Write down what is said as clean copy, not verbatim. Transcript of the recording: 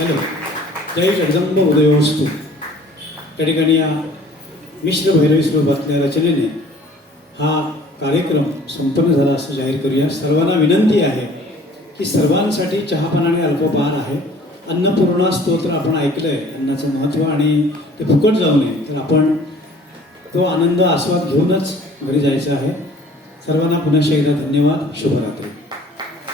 Hello, जय जगदंब उदयोस्तु. त्या ठिकाणी या मिश्र भैरवी स्वरूपातल्या रचनेने हा कार्यक्रम संपन्न झाला असं जाहीर करूया. सर्वांना विनंती आहे की सर्वांसाठी चहापान आणि अल्पपहार आहे. अन्नपूर्णा स्तोत्र आपण ऐकलंय, अन्नाचं महत्त्व, आणि ते फुकट जाऊ नये, तर आपण तो आनंद आस्वाद घेऊनच घरी जायचं आहे. सर्वांना पुन्हा एकदा धन्यवाद. शुभरात्री.